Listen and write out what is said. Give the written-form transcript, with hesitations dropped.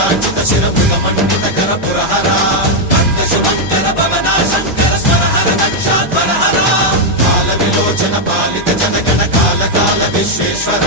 శ్రీకాంచిత శిరముగ మండిత కర పురహర శుభంకర భవనా శంకర స్వరహర దక్షాధ్వరహర కాల విలోచన పాలిత జనగణ కాల కాల విశ్వేశ్వర